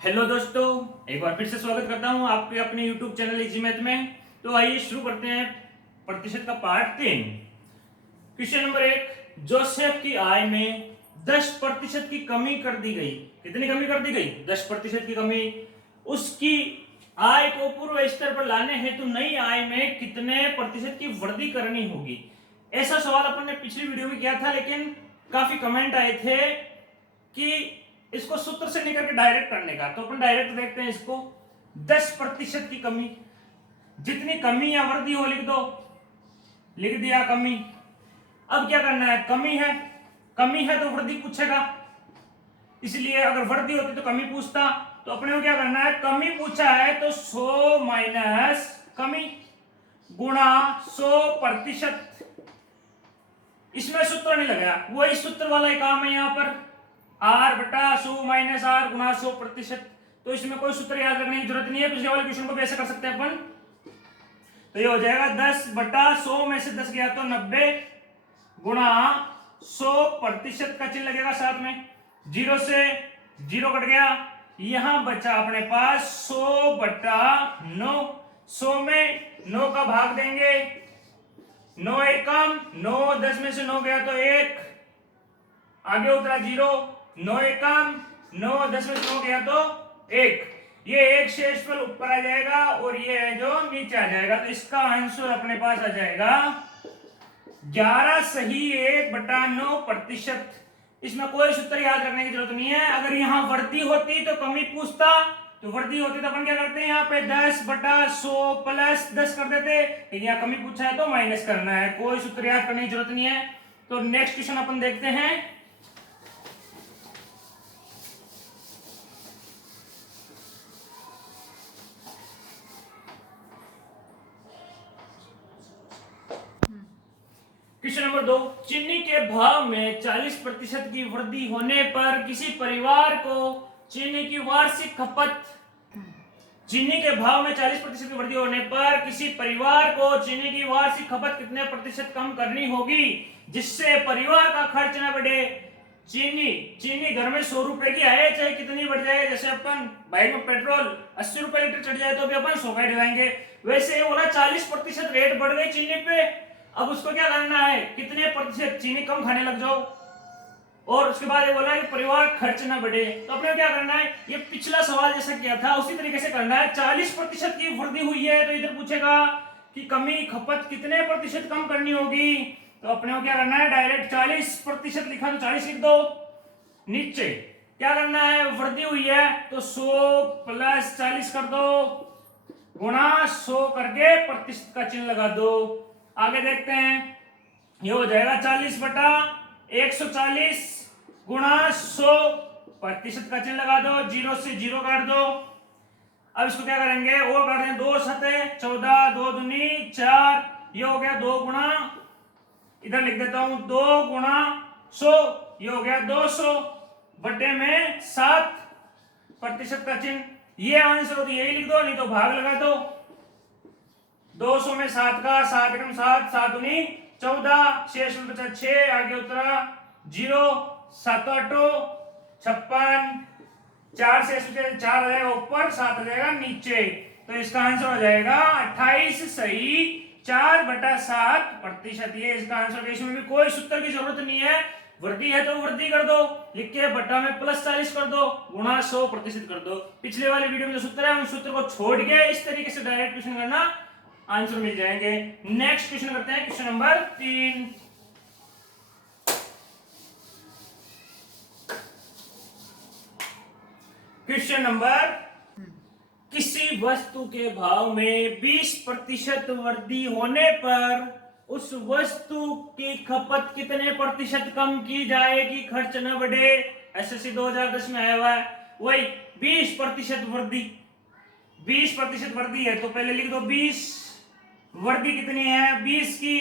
Hello दोस्तों, एक बार फिर से स्वागत करता हूं आपके अपने YouTube चैनल इजी मैथ में। तो आइए शुरू करते हैं प्रतिशत का पार्ट 3। क्वेश्चन नंबर 1, जोसेफ की आय में 10% की कमी कर दी गई। कितनी कमी कर दी गई? 10% की कमी। उसकी आय को पूर्व स्तर पर लाने हेतु नई आय में कितने प्रतिशत की वृद्धि करनी होगी? ऐसा सवाल अपन ने पिछली वीडियो में किया था, लेकिन काफी कमेंट आए थे कि इसको सूत्र से निकल के डायरेक्ट करने का। तो अपन डायरेक्ट देखते हैं इसको। 10% की कमी, जितनी कमी या वृद्धि हो लिख दो, लिख दिया कमी। अब क्या करना है? कमी है तो वृद्धि पूछेगा, इसलिए अगर वृद्धि होती तो कमी पूछता। तो अपने को क्या करना है? कमी पूछा है तो 100 माइनस कमी गुणा 100%। इसमें सूत्र नहीं लगाया, वही सूत्र वाला ही काम है यहाँ पर। आर बटा 100 माइनस आर गुणा 100%। तो इसमें कोई सूत्र याद रखने की जरूरत नहीं है। पिछले वाले क्वेश्चन को भी ऐसे कर सकते हैं अपन। तो ये हो जाएगा 10 बटा 100 में से 10 गया तो 90 गुणा 100% का चिन्ह लगेगा साथ में। 0 से 0 कट गया, यहां बचा अपने पास 100 बटा 9। 100 में 9 का भाग देंगे, 9 एकम 9, 10 में से 9 गया तो 1, आगे उतरा 0, 9 एकम 9, 10 में से 9 गया तो 1। ये एक शेषफल ऊपर आ जाएगा और ये है जो नीचे आ जाएगा। तो इसका आंसर अपने पास आ जाएगा 11 सही 1 बटा 9%। इसमें कोई सूत्र याद रखने की जरूरत नहीं है। अगर यहाँ वृद्धि होती तो कमी पूछता, तो वृद्धि होती तो अपन क्या करते हैं? यहाँ पे 10 बटा 100 प्लस 10 कर देते। लेकिन यहाँ कमी पूछा है तो माइनस करना है। कोई सूत्र याद करने की जरूरत नहीं है। तो नेक्स्ट क्वेश्चन अपन देखते हैं। क्वेश्चन नंबर 2, चीनी के भाव में 40% की वृद्धि होने पर किसी परिवार को चीनी की वार्षिक खपत चीनी के भाव में 40% की वृद्धि होने पर किसी परिवार को चीनी की वार्षिक खपत कितने प्रतिशत कम करनी होगी जिससे परिवार का खर्च न बढ़े? चीनी घर में 100 रुपए की आए, चाहे कितनी बढ़ जाए। जैसे अपन बाइक में पेट्रोल 80 रुपए लीटर चढ़ जाए तो भी अपन 100 का दिलाएंगे। वैसे ये बोला 40% रेट बढ़ गई चीनी पे। अब उसको क्या करना है? कितने प्रतिशत चीनी कम खाने लग जाओ। और उसके बाद ये बोला कि परिवार खर्च ना बढ़े। तो अपने क्या करना है? ये पिछला सवाल जैसा किया था उसी तरीके से करना है। 40% की वृद्धि हुई है तो इधर पूछेगा कि कमी खपत कितने प्रतिशत कम करनी होगी। तो अपने को क्या करना है? डायरेक्ट 40% लिखा तो 40 लिख दो। नीचे क्या करना है? वृद्धि हुई है तो 100 प्लस 40 कर दो गुणा 100 करके प्रतिशत का चिन्ह लगा दो। आगे देखते हैं, ये हो जाएगा 40 बटा 140 गुणा 100%, का चिन्ह लगा दो। 0 से 0 काट दो। अब इसको क्या करेंगे? और काट दें, 2 सते 14, 2 दूनी 4, ये हो गया 2 गुणा, इधर लिख देता हूं 2 गुणा 100, ये हो गया 200 बटे में 7% का चिन्ह। ये आंसर हो तो यही लिख दो, नहीं तो भाग लगा दो। 200 में 7 का 7 एकम 7, 7 दूनी 14, शेष में बचा 6, आगे उतरा 0, 7 8 56, 4 शेष में 4 आ जाएगा ऊपर, 7 आ जाएगा नीचे। तो इसका आंसर हो जाएगा 28 सही 4/7%। ये इसका आंसर। इसमें भी कोई सूत्र की जरूरत नहीं है। वृद्धि है तो वृद्धि कर दो, लिख के बटा में प्लस 40 कर दो, गुणा 100% कर दो। पिछले वाले वीडियो में जो सूत्र है उन सूत्र को छोड़ के इस तरीके से डायरेक्ट क्वेश्चन करना, आंसर मिल जाएंगे। नेक्स्ट क्वेश्चन करते हैं, क्वेश्चन नंबर 3। क्वेश्चन नंबर, किसी वस्तु के भाव में 20% वृद्धि होने पर उस वस्तु की खपत कितने प्रतिशत कम की जाएगी, खर्च न बढ़े? एसएससी 2010 में आया हुआ है। वही 20% वृद्धि, 20% वृद्धि है तो पहले लिख दो 20। वृद्धि कितनी है? 20 की,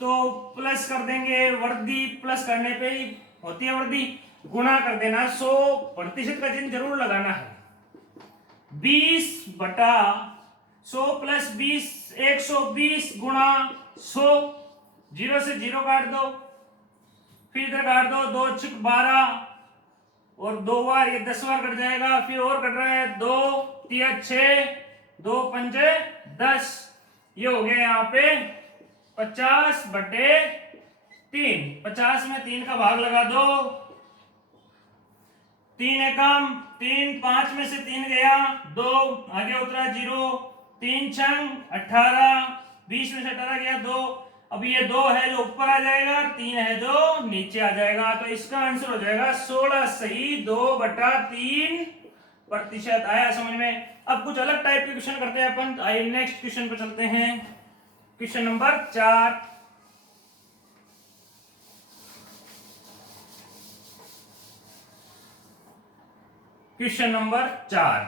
तो प्लस कर देंगे। वृद्धि प्लस करने पे ही होती है वृद्धि। गुणा कर देना, 100% का चिन्ह जरूर लगाना है। 20 बटा 100 प्लस 20 120 गुणा 100, 0 से 0 काट दो, फिर इधर काट दो, 2 6 12, और 2 बार ये 10 बार कट जाएगा, फिर और कट रहा है 2 तिया 6, 2 पंजे 10, ये हो गया यहाँ पे 50/3। 50 में 3 का भाग लगा दो, 3 एकम 3, 5 में से 3 गया 2, आगे उतरा 0, 3 छंग 18, 20 में से 18 गया 2, अब ये 2 है जो ऊपर आ जाएगा, 3 है जो नीचे आ जाएगा, तो इसका आंसर हो जाएगा 16 सही 2/3%। आया समझ में? अब कुछ अलग टाइप के क्वेश्चन करते हैं अपन। आइए नेक्स्ट क्वेश्चन पर चलते हैं। Question number 4। क्वेश्चन नंबर 4,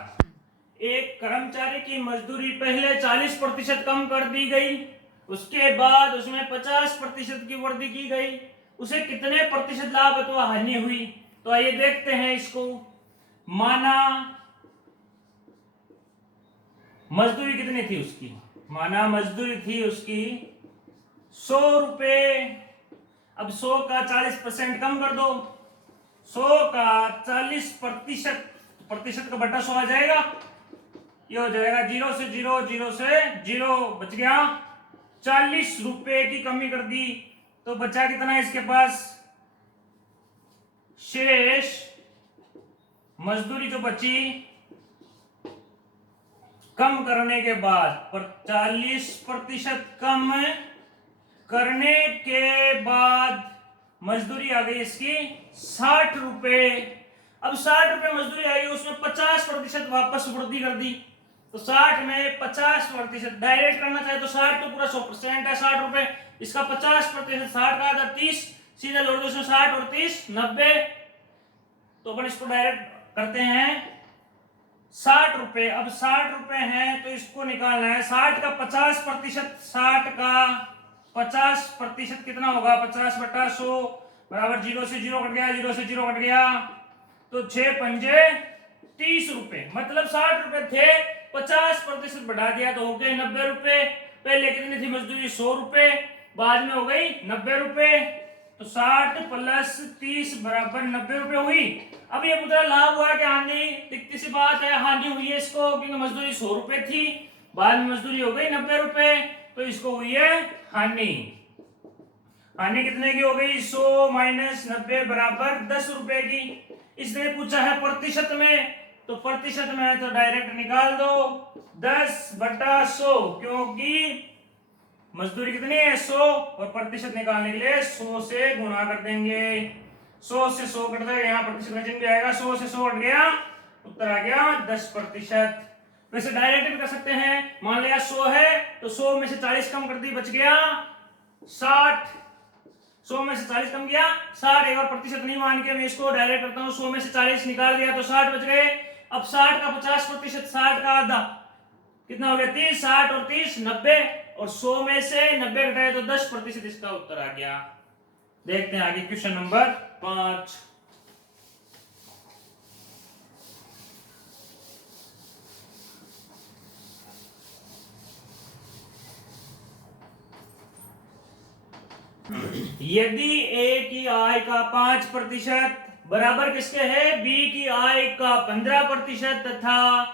एक कर्मचारी की मजदूरी पहले 40% कम कर दी गई, उसके बाद उसमें 50% की वृद्धि की गई, उसे कितने प्रतिशत लाभ अथवा हानि हुई? तो आइए देखते हैं इसको। माना मजदूरी कितनी थी उसकी, माना मजदूरी थी उसकी 100 रुपए। अब 100 का 40% कम कर दो, 100 का 40% का बटा 100 आ जाएगा, ये हो जाएगा 0 से 0, 0 से 0 बच गया। 40 रुपए की कमी कर दी, तो बचा कितना इसके पास? शेष मजदूरी जो बची कम करने के बाद, पर 40% कम करने के बाद मजदूरी आ गई इसकी 60 रुपए। अब 60 रुपए मजदूरी आई, उसमें 50% वापस वृद्धि कर दी, तो 60 में 50% डायरेक्ट करना चाहे तो 60 तो पूरा 100% है 60 रुपए, इसका 50%, 60 का आधा 30, सीधा जोड़ दो, 60 और 30 90। तो अपन इसको डायरेक्ट करते हैं 60 रुपए। अब 60 रुपए हैं तो इसको निकालना है, 60 का 50%, 60 का 50% कितना होगा? 50/100 बराबर 0 से 0 कट गया, 0 से 0 कट गया, तो 6 पंजे 30 रुपए। मतलब 60 रुपए थे, 50% बढ़ा दिया तो हो गए 90 रुपए। पहले कितनी थी मजदूरी? 100 रुपए, बाद में हो गई 90 रुपए, तो 60 + 30 बराबर 90 रुपए हुई। अब ये पूछा लाभ हुआ कि हानि? दिखती सी बात है, हानि हुई है इसको, क्योंकि मजदूरी 100 रुपए थी, बाद में मजदूरी हो गई 90 रुपए, तो इसको हुई है हानि। हानि कितने की हो गई? 100 - 90 बराबर 10 रुपए की। इसने पूछा है प्रतिशत में, तो प्रतिशत में है तो डायरेक्ट निकाल दो 10/100, क्योंकि मजदूरी कितनी है? 100, और प्रतिशत निकालने के लिए 100 से गुणा कर देंगे। 100 से 100 कट जाएगा, यहाँ प्रतिशत का चिन्ह भी आएगा, 100 से 100 कट गया, उत्तर आ गया 10%। वैसे डायरेक्ट भी कर सकते हैं, मान लिया 100 है तो 100 में से 40 कम कर दी, बच गया 60। 100 में से 40 कम किया 60, एक बार प्रतिशत नहीं मान के मैं इसको डायरेक्ट करता हूँ, 100 में से 40 निकाल दिया तो 60 बच गए। अब 60 का 50%, 60 का आधा कितना हो गया? 30, 60 और 30 90, और 100 में से 90 घटाए तो 10%, इसका उत्तर आ गया। देखते हैं आगे क्वेश्चन नंबर 5। यदि ए की आय का 5% बराबर किसके है? बी की आय का 15% तथा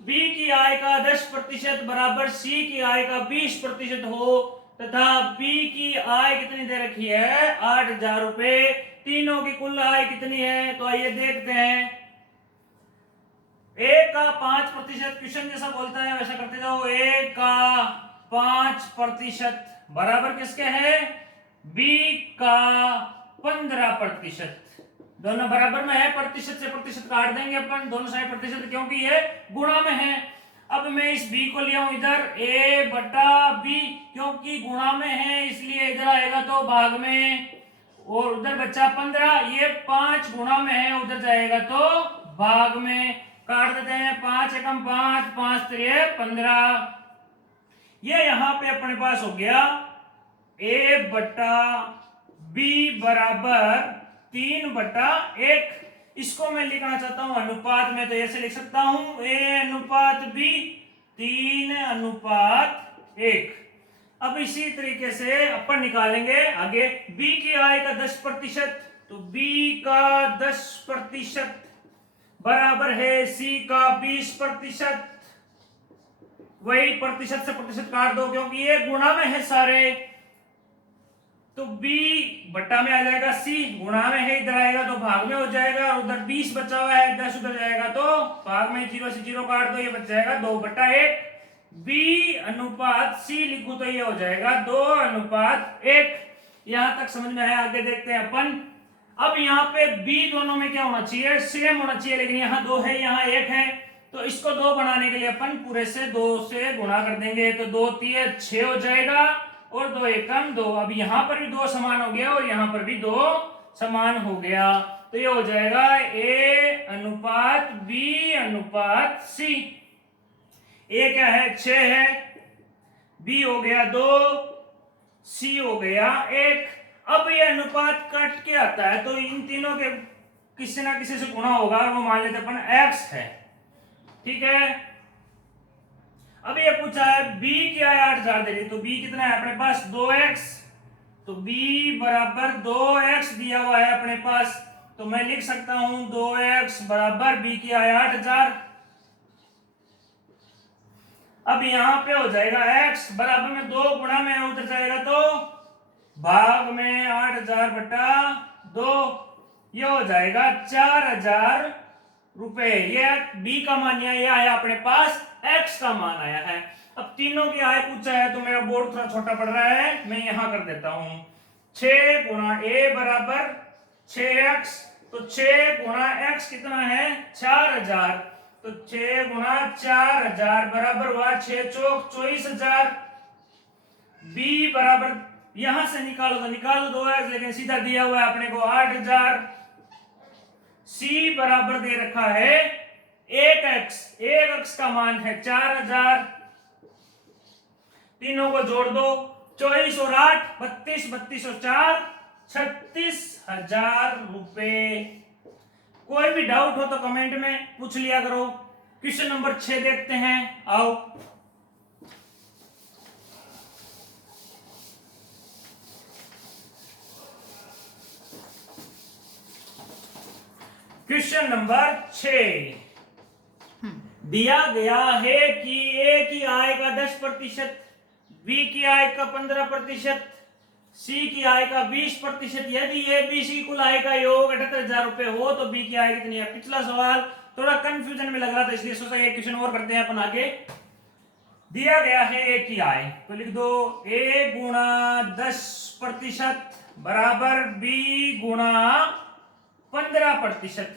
बी की आय का 10% बराबर सी की आय का 20% हो, तथा बी की आय कितनी दे रखी है? 8000 रुपए। तीनों की कुल आय कितनी है? तो आइए देखते हैं। ए का 5%, क्वेश्चन जैसा बोलता है वैसा करते जाओ। ए का 5% बराबर किसके है? बी का 15%। दोनों बराबर में है, प्रतिशत से प्रतिशत काट देंगे अपन, दोनों साइड प्रतिशत, क्योंकि ये गुणा में है। अब मैं इस बी को लिया हूं इधर, a/b, क्योंकि गुणा में है इसलिए इधर आएगा तो भाग में, और उधर बच्चा 15, ये 5 गुणा में है, उधर जाएगा तो भाग में। काट देते हैं, 5 एकम 5, 5 3 15। ये यहां पे अपने पास हो गया a/b बराबर 3/1। इसको मैं लिखना चाहता हूं अनुपात में, तो ऐसे लिख सकता हूं a/b 3/1। अब इसी तरीके से अपन निकालेंगे आगे b की आय का 10%, तो b का 10% बराबर है सी का 20%। वही प्रतिशत से प्रतिशत काट दो क्योंकि ये गुणा में है सारे, तो b बट्टा में आ जाएगा c, गुणा में है इधर आएगा तो भाग में हो जाएगा, उधर 20 बचा हुआ है 10 उधर जाएगा तो भाग में 0 से 0 काट दो, ये बच जाएगा 2/1। b अनुपात c लिखूं तो ये हो जाएगा 2:1। यहां तक समझ में है, आगे देखते हैं अपन। अब यहाँ पे b दोनों में क्या होना चाहिए, सेम होना चाहिए, लेकिन यहाँ 2 है यहाँ 1 है, तो इसको 2 बनाने के लिए अपन पूरे से 2 से गुणा कर देंगे, तो 2 3 6 हो जाएगा और 2 एकम 2। अब यहां पर भी 2 समान हो गया और यहां पर भी 2 समान हो गया, तो ये हो जाएगा a अनुपात b अनुपात c। a क्या है 6 है, b हो गया 2, c हो गया 1। अब ये अनुपात कट के आता है तो इन तीनों के किसी ना किसी से गुणा होगा, वो मान लेते अपन x है, ठीक है। अब ये पूछा है b क्या है 8000 दे रही, तो b कितना है अपने पास 2x, तो b बराबर 2x दिया हुआ है अपने पास, तो मैं लिख सकता हूं 2x बराबर b क्या है 8000। अब यहां पे हो जाएगा x बराबर में 2 गुणा में उधर जाएगा तो भाग में 8000/2, ये हो जाएगा 4000 रुपए। ये b का मान ये आया अपने पास, x का मान आया है। अब तीनों की आय पूछा है तो मेरा बोर्ड थोड़ा छोटा पड़ रहा है, मैं यहां कर देता हूं 6 गुणा a बराबर 6x, तो 6 गुणा x कितना है 4000, तो 6 गुणा 4000 बराबर हुआ 6 चौक 24000। b बराबर यहां से निकालो तो निकालो 2x, लेकिन सीधा दिया हुआ है अपने को 8000। c बराबर दे रखा है 1x, 1x का मान है 4000। तीनों को जोड़ दो, 24 और 8 32, 32 और 4 36,000 रुपए। कोई भी डाउट हो तो कमेंट में पूछ लिया करो। क्वेश्चन नंबर 6 देखते हैं, आओ। क्वेश्चन नंबर 6 दिया गया है कि a की आय का 10%, b की आय का 15%, c की आय का 20%। यदि a b c की कुल आय का योग 78,000 रुपए हो तो b की आय कितनी है। पिछला सवाल थोड़ा कंफ्यूजन में लग रहा था, इसलिए सोचा एक क्वेश्चन और करते हैं अपन आगे। दिया गया है a की आय, तो लिख दो a गुणा 10% बराबर b गुणा 15%,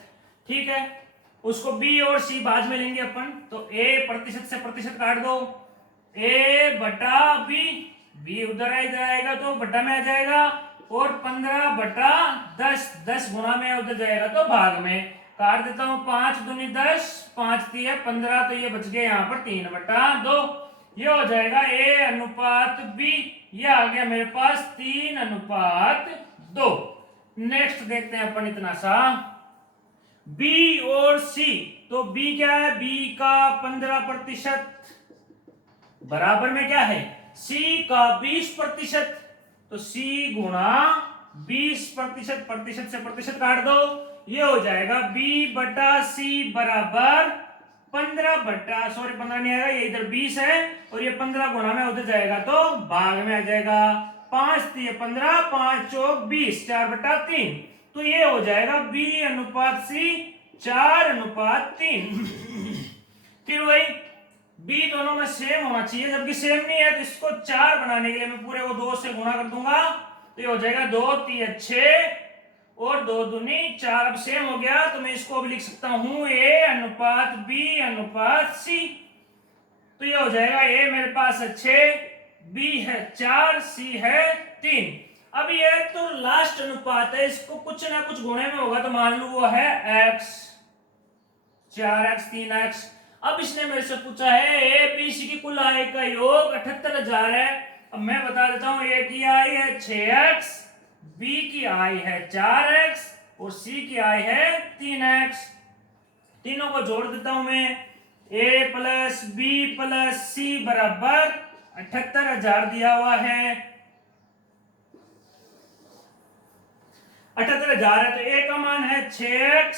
ठीक है। उसको b और c बाद में लेंगे अपन, तो a प्रतिशत से प्रतिशत काट दो, a बटा b, b उधर इधर आएगा तो बटा में आ जाएगा, और 15/10, 10 गुणा में उधर जाएगा तो भाग में। काट देता हूं 5 दूनी 10, 5 3 15, तो ये बच गया यहाँ पर 3/2। ये हो जाएगा a अनुपात b, ये आ गया मेरे पास 3:2। नेक्स्ट देखते हैं अपन इतना सा b और c, तो b क्या है, b का 15% बराबर में क्या है c का 20%, तो c गुणा 20%, प्रतिशत से प्रतिशत काट दो, ये हो जाएगा b बटा c बराबर 15 नहीं आएगा, ये इधर 20 है और ये 15 गुणा में उधर जाएगा तो भाग में आ जाएगा। 5 3 15, 5 चौक 20, 4/3, तो ये हो जाएगा b अनुपात c 4:3। फिर वही b दोनों में सेम होना चाहिए, जबकि सेम नहीं है तो इसको 4 बनाने के लिए मैं पूरे को 2 से गुणा कर दूंगा, तो ये हो जाएगा 2 3 6 और 2 दूनी 4। अब सेम हो गया तो मैं इसको भी लिख सकता हूं a अनुपात b अनुपात c, तो ये हो जाएगा a मेरे पास है 6, b है 4, c है 3। अब ये तो लास्ट अनुपात है, इसको कुछ ना कुछ गुणे में होगा, तो मान लो वो है x, 4x 3x। अब इसने मेरे से पूछा है a b c की कुल आय का योग 78,000 है। अब मैं बता देता हूं a की आय है 6x, b की आय है 4x और c की आय है 3x। तीनों को जोड़ देता हूं मैं, a plus b plus c बराबर 78,000 दिया हुआ है। 78,000 है तो a का मान है 6x,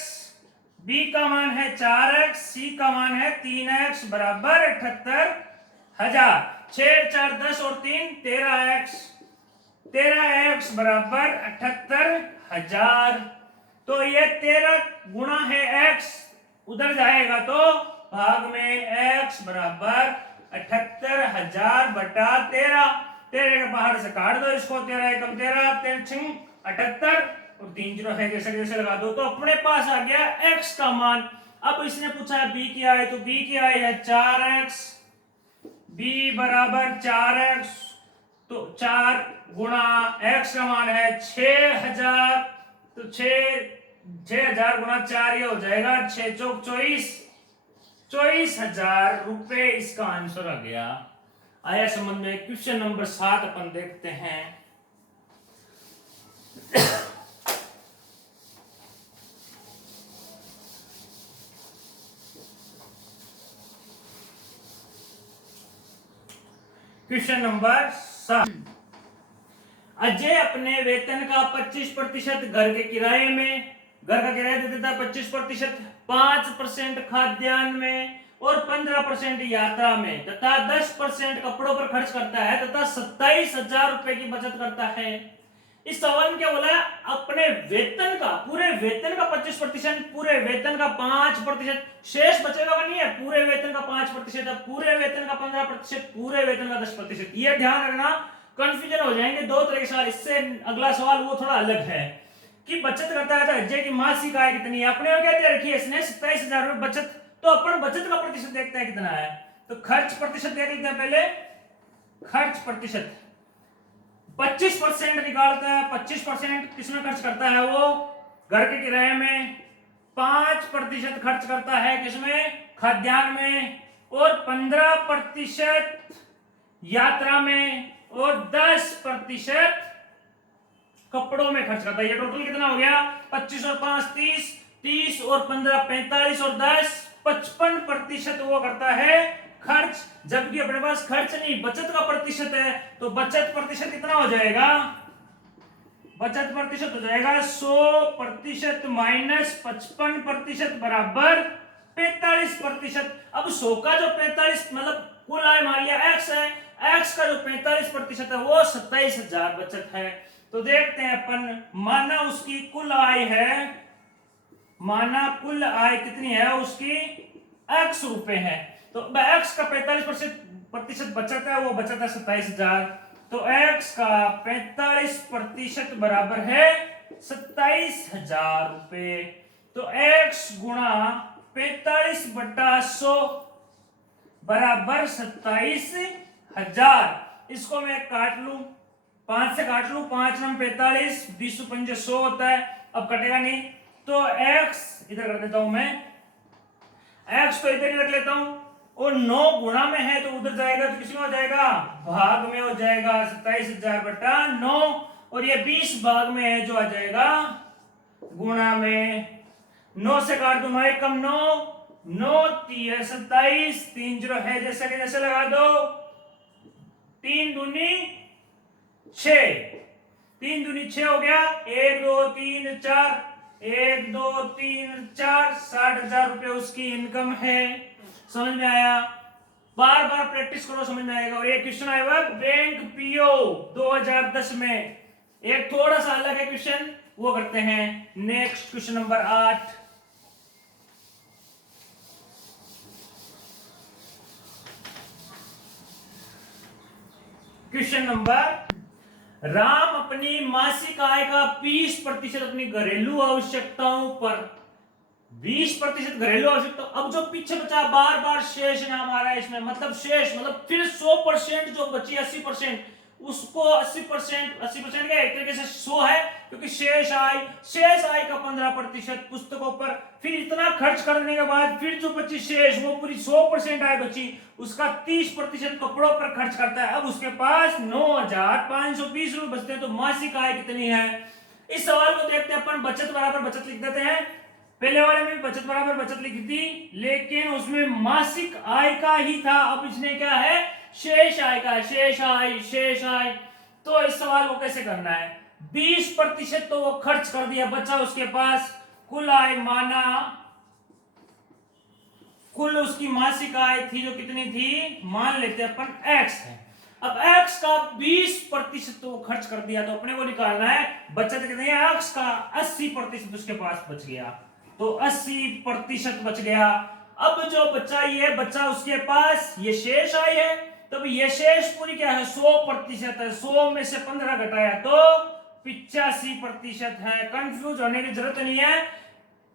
बी का मान है 4x, सी का मान है 3x बराबर 78,000। 6 4 10 और 3 13x, 13x बराबर 78,000। तो ये 13 गुणा है x, उधर जाएगा तो भाग में x बराबर 78,000 बटा 13। 13 के बाहर से काट दो इसको, 13 एकम 13, 13 छिंग 78 और 3 जीरो है जैसे जैसे लगा दो, तो अपने पास आ गया x का मान। अब इसने पूछा है b क्या है, तो b क्या है 4x, b बराबर 4x, तो 4 गुणा x का मान है 6,000, तो 6,000 गुणा 4 ये हो जाएगा 6 चौक 24, 24,000 रुपए इसका आंसर आ गया। आया समझ में। क्वेश्चन नंबर 7 अपन देखते हैं। क्वेश्चन नंबर 7, अजय अपने वेतन का 25% घर के किराए में, घर का किराया दे देता 25%, 5% खाद्यान्न में और 15% यात्रा में तथा 10% कपड़ों पर खर्च करता है तथा 27,000 रुपए की बचत करता है। इस सवाल में क्या बोला है, अपने वेतन का, पूरे वेतन का 25%, पूरे वेतन का 5%, शेष बचेगा नहीं है, पूरे वेतन का 5%, पूरे वेतन का 15%, पूरे वेतन का 10%। ये ध्यान रखना, कंफ्यूजन हो जाएंगे दो तरह के सवाल। इससे अगला सवाल वो थोड़ा अलग है कि बचत करता है तो अजय की मासिक आय कितनी है, अपने क्या दे रखी है इसने 27,000 रुपए बचत, तो अपन बचत का प्रतिशत देखते हैं कितना है। तो खर्च प्रतिशत देख लेते हैं पहले। खर्च प्रतिशत 25% निकालता है, 25% किसमें खर्च करता है वो, घर के किराए में, 5% खर्च करता है किसमें, खाद्यान्न में, और 15% यात्रा में, और 10% कपड़ों में खर्च करता है। ये टोटल कितना हो गया, 25 और 5 30, 30 और 15 45 और 10 55% वो करता है खर्च, जबकि अपने पास खर्च नहीं बचत का प्रतिशत है। तो बचत प्रतिशत कितना हो जाएगा, बचत प्रतिशत हो जाएगा 100% माइनस 55% बराबर 45%। अब 100 का जो 45 मतलब कुल आय मान लिया x है, x का जो 45% है वो 27,000 बचत है। तो देखते हैं अपन, माना उसकी कुल आय है, माना कुल आय कितनी है उसकी x रुपए है, तो x का 45% बचत है, वो बचत है 27,000, तो x का 45% बराबर है 27,000 रुपए। तो x गुणा 45 बटा 100 बराबर 27,000। इसको मैं काट लूं, 5 से काट लूं, 5 नम 45, 20 पंजे 100 होता है, अब कटेगा नहीं, तो x इधर कर देता हूं मैं, x तो इधर ही रख लेता हूं, और 9 गुणा में है तो उधर जाएगा तो किसमें हो जाएगा, भाग में हो जाएगा 27,000 बटा 9, और ये 20 भाग में है जो आ जाएगा गुणा में। 9 से काट दो, 9 एकम 9, 9 3 27, 3 जीरो है जैसे कि जैसे लगा दो, 3 दूनी 6, 3 दूनी 6 हो गया, 1 2 3 4, 1 2 3 4, 60,000 रुपए उसकी इनकम है। समझ में आया, बार बार प्रैक्टिस करो समझ में आएगा। और ये क्वेश्चन आया हुआ बैंक पीओ 2010 में, एक थोड़ा सा अलग है क्वेश्चन, वो करते हैं। Next question number 8, question number, Ram अपनी मासिक आय का 20% अपनी घरेलू आवश्यकताओं पर, 20% घरेलू आवश्यकता। अब जो पीछे बचा बार बार शेष नाम आ रहा है इसमें, मतलब शेष मतलब फिर 100% जो बची 80%, उसको 80% क्या एक तरीके से 100 है, क्योंकि शेष आय का 15% पुस्तकों पर, फिर इतना खर्च करने के बाद फिर जो बची शेष वो पूरी 100% आय बची, उसका 30% कपड़ों पर खर्च करता है। अब उसके पास 9,520 रुपए बचते हैं, तो मासिक आय कितनी है। इस सवाल को देखते हैं अपन, बचत बराबर बचत लिख देते हैं। पहले वाले में भी बचत बराबर बचत लिखी थी, लेकिन उसमें मासिक आय का ही था, अब इसने क्या है शेष आय का, शेष आय। तो इस सवाल को कैसे करना है, 20% तो वो खर्च कर दिया, बचा उसके पास कुल आय माना कुल उसकी मासिक आय थी जो कितनी थी, मान लेते हैं अपन x है। अब x का 20% तो खर्च कर दिया, तो अपने को निकालना है बचत कितनी है, x का 80% उसके पास बच गया, तो 80% बच गया। अब जो बचा ये बचा उसके पास ये शेष आय है, तब ये शेष पूरी क्या है, 100% है। 100 में से 15 घटाया तो 85% है। कंफ्यूज होने की जरूरत नहीं है,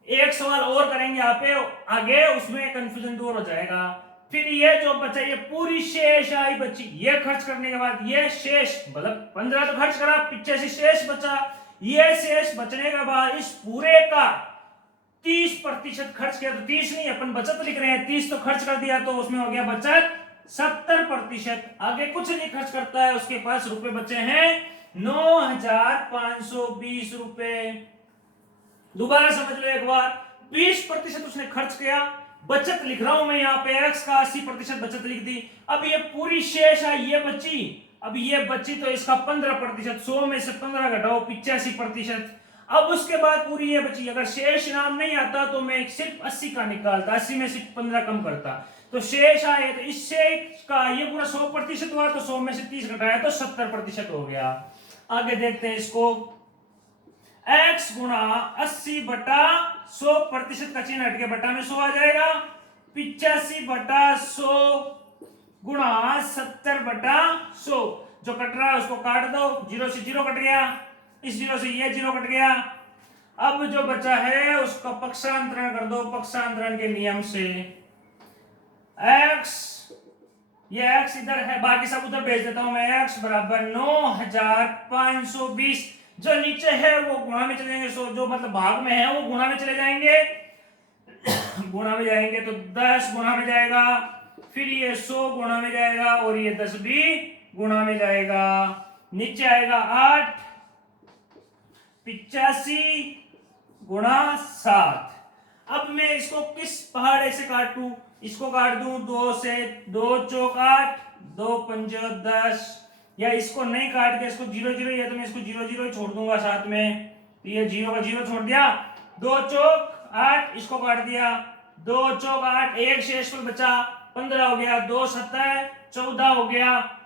एक सवाल और करेंगे यहाँ पे आगे, उसमें कंफ्यूजन दूर हो जाएगा। फिर ये जो बचा ये पूरी शेष आई बची, ये खर्च करने के बाद ये शेष, मतलब 15 तो खर्च करा, 85 शेष बचा। ये शेष बचने के बाद इस पूरे का 30% खर्च किया, तो 30 नहीं अपन बचत लिख रहे हैं, 30 तो खर्च कर दिया, तो उसमें हो गया बचत 70%। आगे कुछ नहीं खर्च करता है, उसके पास रुपए बचे हैं 9,520 रुपए। दोबारा समझ लो एक बार, 20% उसने खर्च किया, बचत लिख रहा हूं मैं यहाँ पे, x का 80% बचत लिख दी। अब ये पूरी शेष है, ये बची, अब ये बची तो इसका 15%, 100 में से 15 घटाओ 85%। अब उसके बाद पूरी ये बची, अगर शेष नाम नहीं आता तो मैं सिर्फ 80 का निकालता, 80 में सिर्फ 15 कम करता, तो शेष आए, तो इससे का ये पूरा 100% हुआ, तो 100 में से 30 घटाया तो 70% हो गया। आगे देखते हैं इसको, x गुणा 80/100%, का चिन्ह हटके बटा में 100 आ जाएगा, 85/100 गुणा 70/100, जो कट रहा है उसको काट दो, 0 से 0 कट गया, इस 0 से ये 0 कट गया। अब जो बचा है उसका पक्षांतरण कर दो, पक्षांतरण के नियम से x, ये x इधर है, बाकी सब उधर भेज देता हूं मैं, x बराबर 9,520, जो नीचे है वो गुणा में चले जाएंगे, जो मतलब भाग में है वो गुणा में चले जाएंगे गुणा में जाएंगे तो 10 गुणा में जाएगा, फिर ये 100 गुणा में जाएगा, और ये 10 भी गुणा में जाएगा, नीचे आएगा 8, 85 गुणा 7। अब मैं इसको किस पहाड़े से काटूं, इसको काट दूं 2 से, 2 चौक 8, 2 पंज 10, या इसको नहीं काट के इसको 0 0 या तो मैं इसको 0 0 ही छोड़ दूंगा साथ में, तो ये 0 का 0 छोड़ दिया, 2 चौक 8, इसको काट दिया, 2 चौक 8, एक शेष पर बचा 15 हो गया, 2 7 14 हो गया,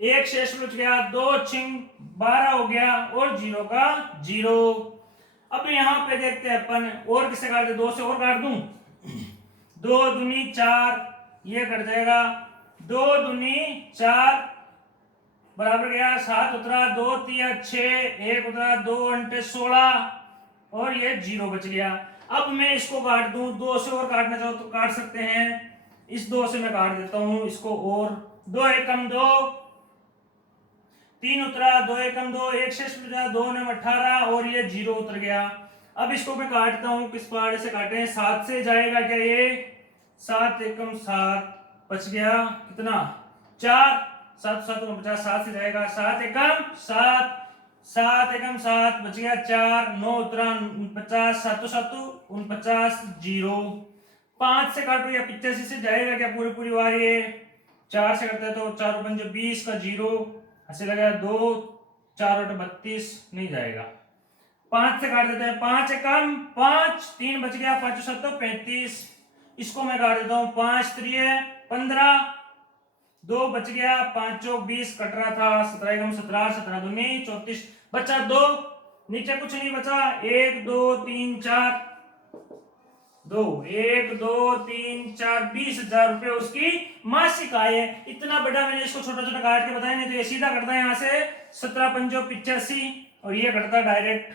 एक शेष बच गया, 2 छिंग 12 हो गया, और 0 का 0। अब यहां पे देखते हैं अपन और किसे काट दे, 2 से और काट दूं, 2 दूनी 4, ये कट जाएगा, 2 दूनी 4 बराबर गया 7 उतरा, 2 तिया 6, 1 उतरा, 2 अंटे 16, और ये 0 बच गया। अब मैं इसको काट दूं, 2 से और काटना चाहो तो काट सकते हैं, इस 2 से मैं काट देता हूं इसको, और 2 एकम 2, 3 उतरा, 2 एकम 2, एक शेष बचा, 2 ने 18, और ये 0 उतर गया। अब इसको मैं काटता हूं, किस पहाड़े से काटें, 7 से जाएगा क्या, ये 7 एकम 7 बच गया, कितना 4, 7 7 49, 7 से जाएगा, 7 एकम 7, 7 एकम 7 बच गया 4, 9 उतरा 50, 7 7 49, 0। 5 से काटो या 85 से जाएगा क्या पूरी पूरी बार, ये 4 से करते हैं तो 4 पंज 20 का 0, ऐसे लगा 2 4 32 नहीं जाएगा। 5 से काट देते हैं, 5 एकम 5, 3 बच गया, 5 7 35, इसको मैं काट देता हूं, 5 3 15, 2 बच गया, 5 चौक 20 कट रहा था, 17 एकम 17, 17 दूनी 34, बचा 2, नीचे कुछ नहीं बचा, 1 2 3 4 2 1 2 3 4 20,000 रुपए उसकी मासिक आय है। इतना बड़ा मैंने इसको छोटा छोटा काट के बताया, नहीं तो ये सीधा करता है यहाँ से 17 पंजो 85, और ये करता डायरेक्ट,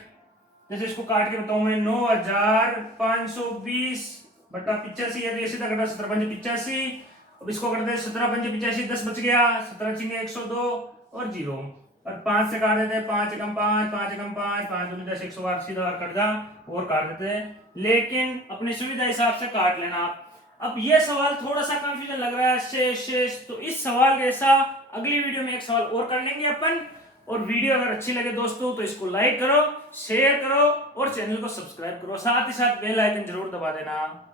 जैसे इसको काट के बताऊं मैं 9,520 बटा 85 है, तो ये सीधा करता 17 पंजे 85। अब इसको करते हैं 17 पंजे 85, 10 बच गया, 17 छिंगे 102 और 0, और 5 से काट देते हैं, 5 एकम 5, 5 एकम 5, 5 दूनी 10, 108 सीधा कट जा, और काट देते हैं, लेकिन अपनी सुविधा हिसाब से काट लेना। अब ये सवाल थोड़ा सा कंफ्यूजन लग रहा है, शेष, तो इस सवाल के ऐसा अगली वीडियो में एक सवाल और कर लेंगे अपन। और वीडियो अगर अच्छी लगे दोस्तों तो इसको लाइक करो, शेयर करो, और चैनल को सब्सक्राइब करो, साथ ही साथ बेल आइकन जरूर दबा देना।